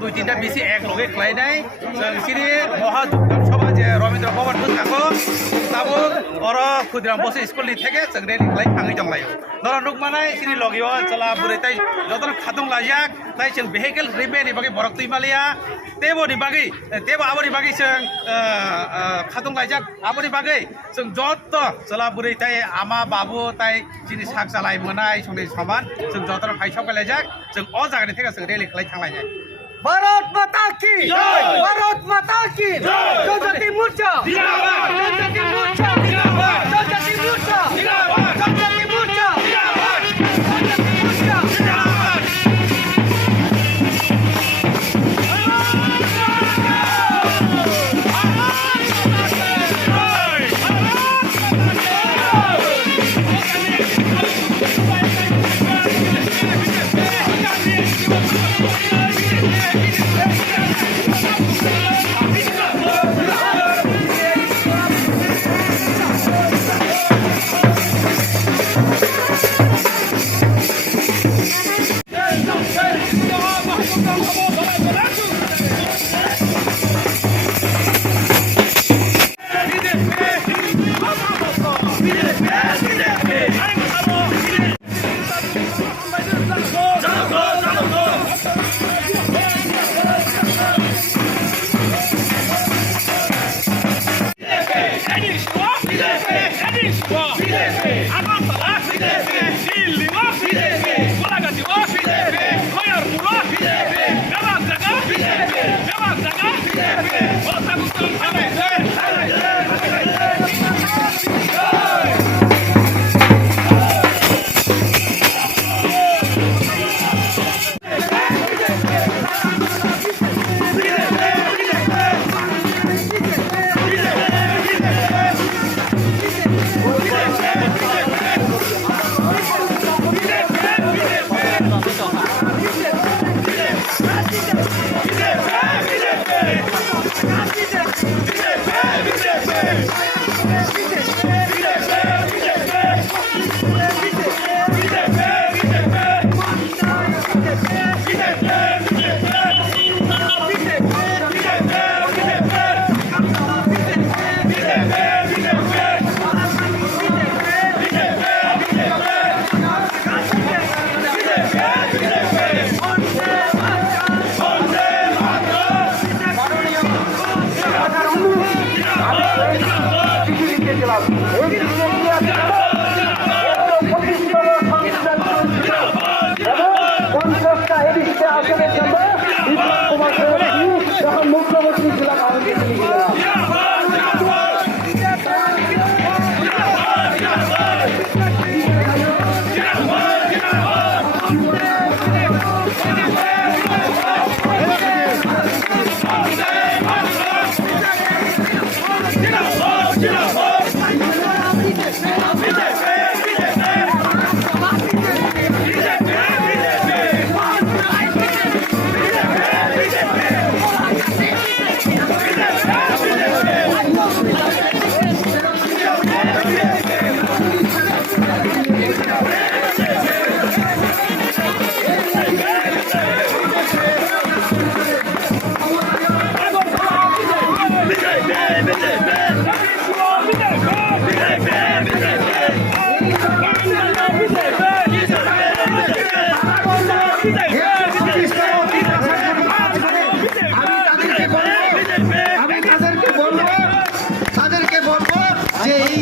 দুই তিনটা বেশি এক লগে খাইনাই সিনি মহাযুদ্ধ সভা যে রবীন্দ্র ভবন থাকো তাবো অর ক্ষুদিরাম বসু স্কুলनि থেকে जों रेलि खालाय थाङै दंलायो नरा नुकमानाय सिनि लगियो चला बुरै ताय जतन खादुं लाजियाक ताय जों भेहिकेल रिपेयारनि बागै बरक तैमालिया तेबोनि बागै तेबो आबोनि बागै जों खादुं लाजियाक आबोनि बागै जों जत चला बुरै ताय आमा बाबु ताय सिनि साक जालाय मोनाय समनि समान जों जतन फाइसाव गालायजाक जों अ जागानि थेगा जों रेलि खालाय थांलायनाय भारत माता की जय भारत माता की जय जनजाति मोर्चा जिंदाबाद जनजाति मोर्चा जिंदाबाद जनजाति मोर्चा जिंदाबाद जनजाति मोर्चा जिंदाबाद जनजाति मोर्चा जिंदाबाद मुख्यमंत्री जिला আমি তাদেরকে বলবো যে এই